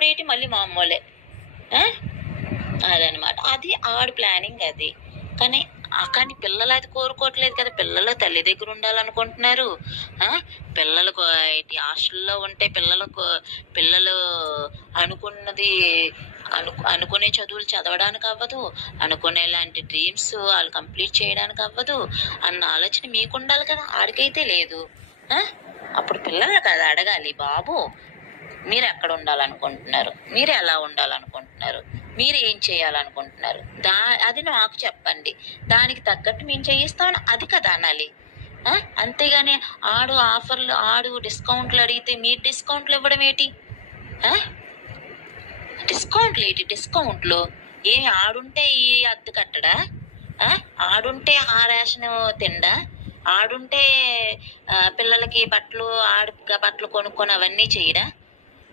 అప్పుడు ఏంటి మళ్ళీ మామూలే. అదనమాట. అది ఆడు ప్లానింగ్ అది. కానీ పిల్లలు అది కోరుకోవట్లేదు కదా. పిల్లలు తల్లి దగ్గర ఉండాలనుకుంటున్నారు. పిల్లలకు హాస్టల్లో ఉంటే పిల్లలు అనుకున్నది అనుకునే చదువులు చదవడానికి అవ్వదు, అనుకునే లాంటి డ్రీమ్స్ వాళ్ళు కంప్లీట్ చేయడానికి అవ్వదు అన్న ఆలోచన మీకు ఉండాలి కదా. ఆడికైతే లేదు. అప్పుడు పిల్లలు కదా అడగాలి, బాబు మీరు ఎక్కడ ఉండాలనుకుంటున్నారు, మీరు ఎలా ఉండాలనుకుంటున్నారు, మీరు ఏం చేయాలనుకుంటున్నారు, అది నాకు చెప్పండి, దానికి తగ్గట్టు మేము చేయిస్తామని అది కదా అనాలి. అంతేగాని ఆడు డిస్కౌంట్లు అడిగితే మీరు డిస్కౌంట్లు ఇవ్వడం ఏంటి? డిస్కౌంట్లు ఆడుంటే ఈ అద్దె కట్టడా? ఆడుంటే ఆ రేషన్ తిండా? ఆడుంటే పిల్లలకి బట్టలు కొనుక్కొని అవన్నీ చేయడా?